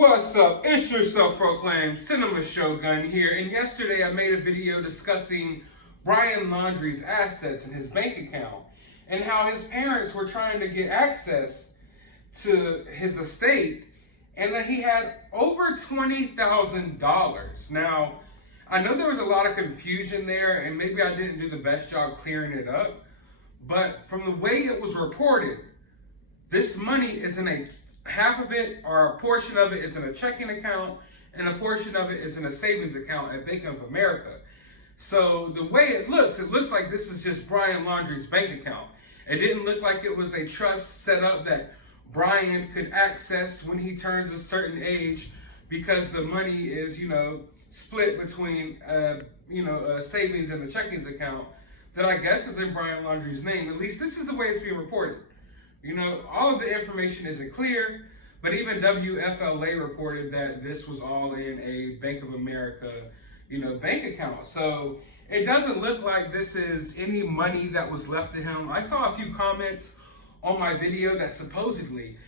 What's up? It's your self-proclaimed cinema shogun here, and yesterday I made a video discussing Brian Laundrie's assets in his bank account and how his parents were trying to get access to his estate and that he had over $20,000. Now, I know there was a lot of confusion there and maybe I didn't do the best job clearing it up, but from the way it was reported, this money is in half of it or a portion of it is in a checking account and a portion of it is in a savings account at Bank of America. So the way it looks like this is just Brian Laundrie's bank account. It didn't look like it was a trust set up that Brian could access when he turns a certain age because the money is, split between, savings and the checkings account that I guess is in Brian Laundrie's name. At least this is the way it's being reported. All of the information isn't clear, but even WFLA reported that this was all in a Bank of America, bank account. So it doesn't look like this is any money that was left to him. I saw a few comments on my video that supposedly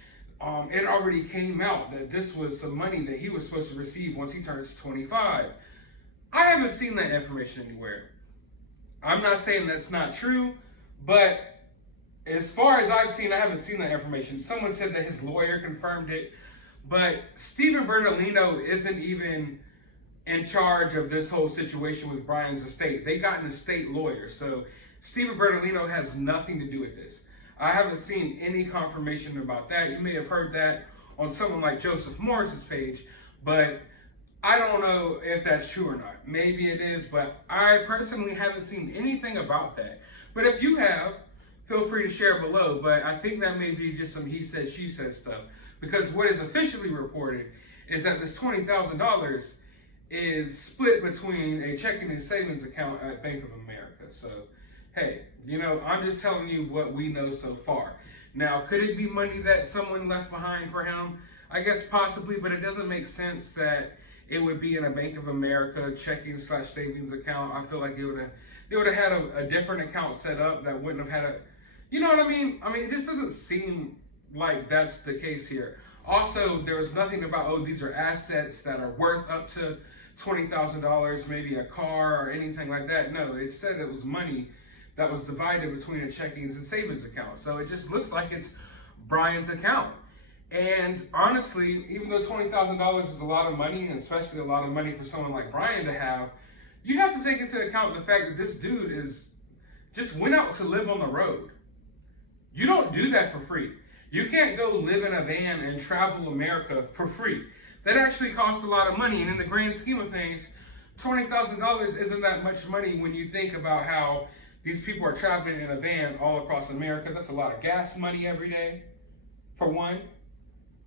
it already came out that this was some money that he was supposed to receive once he turns 25. I haven't seen that information anywhere. I'm not saying that's not true, but as far as I've seen, I haven't seen that information. Someone said that his lawyer confirmed it, but Stephen Bernardino isn't even in charge of this whole situation with Brian's estate. They got an estate lawyer, so Stephen Bernardino has nothing to do with this. I haven't seen any confirmation about that. You may have heard that on someone like Joseph Morris's page, but I don't know if that's true or not. Maybe it is, but I personally haven't seen anything about that. But if you have, feel free to share below, but I think that may be just some he said, she said stuff. Because what is officially reported is that this $20,000 is split between a checking and savings account at Bank of America. So, hey, I'm just telling you what we know so far. Now, could it be money that someone left behind for him? I guess possibly, but it doesn't make sense that it would be in a Bank of America checking/savings account. I feel like they would have had a different account set up that wouldn't have had a, you know what I mean? I mean, it just doesn't seem like that's the case here. Also, there was nothing about, oh, these are assets that are worth up to $20,000, maybe a car or anything like that. No, it said it was money that was divided between a checkings and savings account. So it just looks like it's Brian's account. And honestly, even though $20,000 is a lot of money, and especially a lot of money for someone like Brian to have, you have to take into account the fact that this dude just went out to live on the road. You don't do that for free. You can't go live in a van and travel America for free. That actually costs a lot of money. And in the grand scheme of things, $20,000 isn't that much money when you think about how these people are traveling in a van all across America. That's a lot of gas money every day, for one.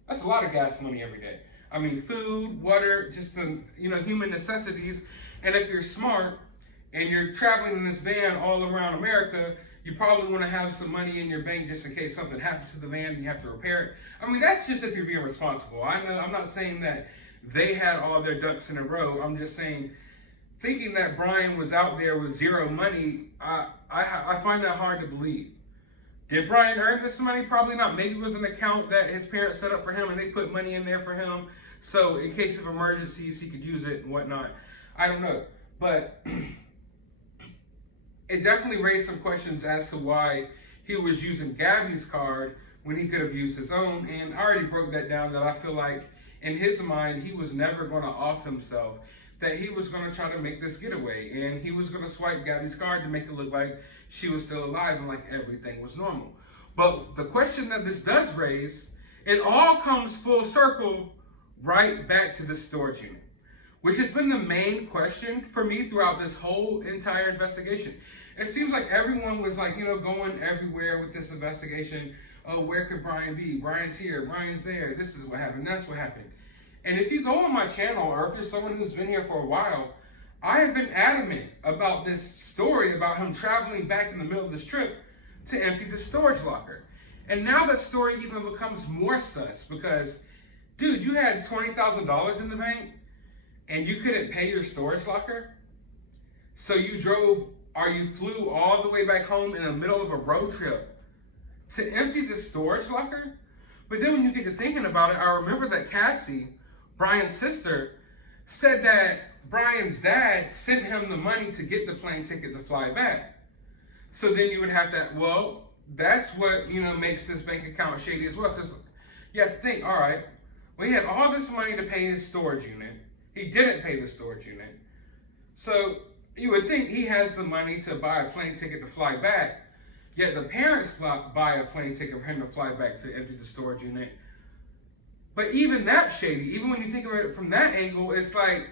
That's a lot of gas money every day. I mean, food, water, just the human necessities. And if you're smart and you're traveling in this van all around America, you probably want to have some money in your bank just in case something happens to the van and you have to repair it. I mean, that's just if you're being responsible. I'm not saying that they had all their ducks in a row. I'm just saying, thinking that Brian was out there with zero money, I find that hard to believe. Did Brian earn this money? Probably not. Maybe it was an account that his parents set up for him and they put money in there for him, so in case of emergencies, he could use it and whatnot. I don't know. But it definitely raised some questions as to why he was using Gabby's card when he could have used his own. And I already broke that down, that I feel like in his mind, he was never going to off himself, that he was going to try to make this getaway. And he was going to swipe Gabby's card to make it look like she was still alive and like everything was normal. But the question that this does raise, it all comes full circle right back to the storage unit, which has been the main question for me throughout this whole entire investigation. It seems like everyone was like, going everywhere with this investigation. Oh, where could Brian be? Brian's here, Brian's there. This is what happened, that's what happened. And if you go on my channel, or if you're someone who's been here for a while, I have been adamant about this story about him traveling back in the middle of this trip to empty the storage locker. And now that story even becomes more sus because, dude, you had $20,000 in the bank and you couldn't pay your storage locker. So you flew all the way back home in the middle of a road trip to empty the storage locker? But then when you get to thinking about it, I remember that Cassie Brian's sister, said that Brian's dad sent him the money to get the plane ticket to fly back. So then you would have that, well, that's what, makes this bank account shady as well. Because you have to think, all right, well, he had all this money to pay his storage unit. He didn't pay the storage unit. So you would think he has the money to buy a plane ticket to fly back, yet the parents buy a plane ticket for him to fly back to empty the storage unit. But even that's shady. Even when you think of it from that angle, it's like,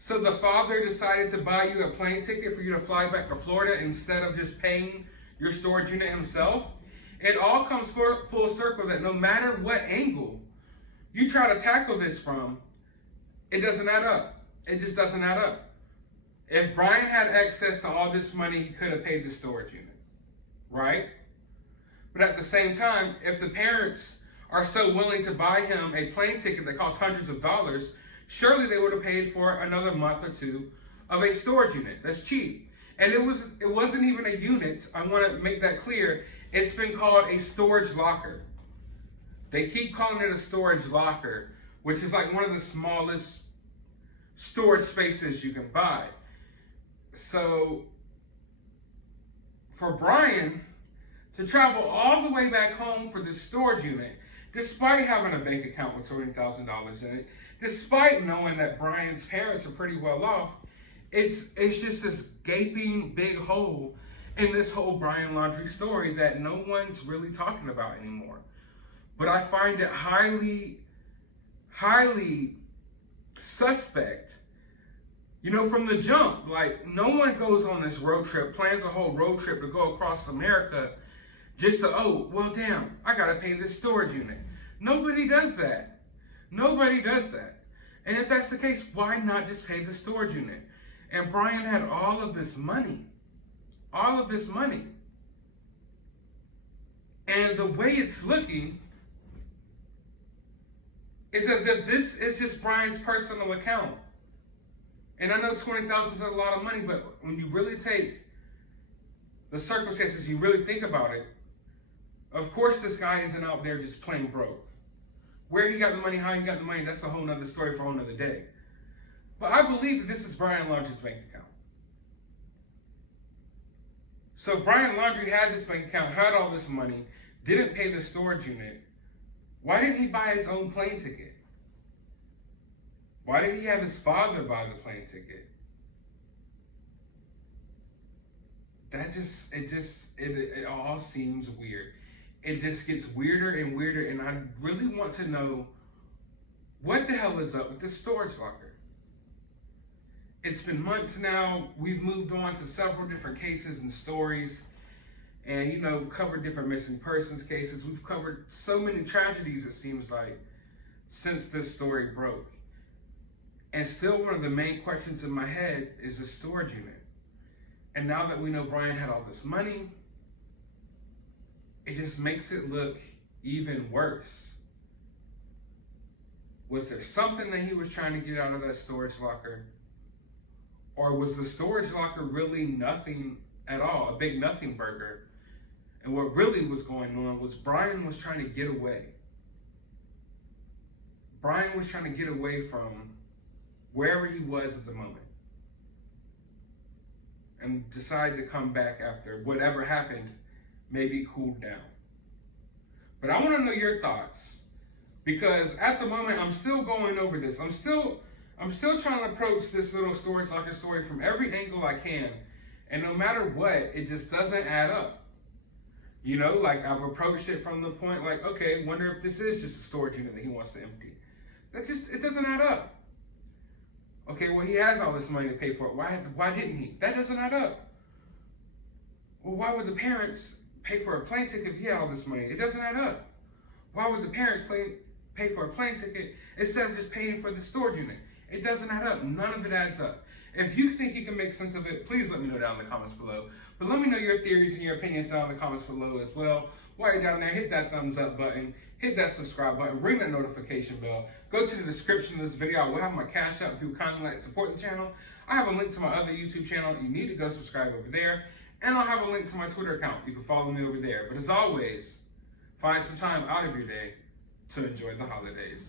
so the father decided to buy you a plane ticket for you to fly back to Florida instead of just paying your storage unit himself. It all comes full circle that no matter what angle you try to tackle this from, it doesn't add up. It just doesn't add up. If Brian had access to all this money, he could have paid the storage unit, right? But at the same time, if the parents are so willing to buy him a plane ticket that costs hundreds of dollars, surely they would have paid for another month or two of a storage unit. That's cheap. And it wasn't even a unit. I want to make that clear. It's been called a storage locker. They keep calling it a storage locker, which is like one of the smallest storage spaces you can buy. So for Brian to travel all the way back home for this storage unit, despite having a bank account with $20,000 in it, despite knowing that Brian's parents are pretty well off, it's just this gaping big hole in this whole Brian Laundrie story that no one's really talking about anymore. But I find it highly, highly suspect. From the jump, like, no one goes on this road trip, plans a whole road trip to go across America just to, oh, well, damn, I got to pay this storage unit. Nobody does that. Nobody does that. And if that's the case, why not just pay the storage unit? And Brian had all of this money. All of this money. And the way it's looking is as if this is just Brian's personal account. And I know $20,000 is a lot of money, but when you really take the circumstances, you really think about it, of course this guy isn't out there just plain broke. Where he got the money, how he got the money, that's a whole nother story for a whole nother day. But I believe that this is Brian Laundrie's bank account. So if Brian Laundrie had this bank account, had all this money, didn't pay the storage unit, why didn't he buy his own plane ticket? Why did he have his father buy the plane ticket? It all seems weird. It just gets weirder and weirder, and I really want to know what the hell is up with this storage locker. It's been months now. We've moved on to several different cases and stories, and covered different missing persons cases. We've covered so many tragedies, it seems like, since this story broke. And still one of the main questions in my head is the storage unit. And now that we know Brian had all this money, it just makes it look even worse. Was there something that he was trying to get out of that storage locker? Or was the storage locker really nothing at all, a big nothing burger? And what really was going on was Brian was trying to get away. Brian was trying to get away from wherever he was at the moment and decided to come back after whatever happened maybe cooled down. But I want to know your thoughts, because at the moment I'm still going over this. I'm still trying to approach this little storage locker story from every angle I can, and no matter what, it just doesn't add up. Like, I've approached it from the point like, okay, wonder if this is just a storage unit that he wants to empty. It doesn't add up. Okay, well, he has all this money to pay for it. Why didn't he? That doesn't add up. Well, why would the parents pay for a plane ticket if he had all this money? It doesn't add up. Why would the parents pay for a plane ticket instead of just paying for the storage unit? It doesn't add up. None of it adds up. If you think you can make sense of it, please let me know down in the comments below. But let me know your theories and your opinions down in the comments below as well. While you're down there, hit that thumbs up button, hit that subscribe button, ring that notification bell. Go to the description of this video. I will have my CashApp if you kindly like to support the channel. I have a link to my other YouTube channel. You need to go subscribe over there. And I'll have a link to my Twitter account. You can follow me over there. But as always, find some time out of your day to enjoy the holidays.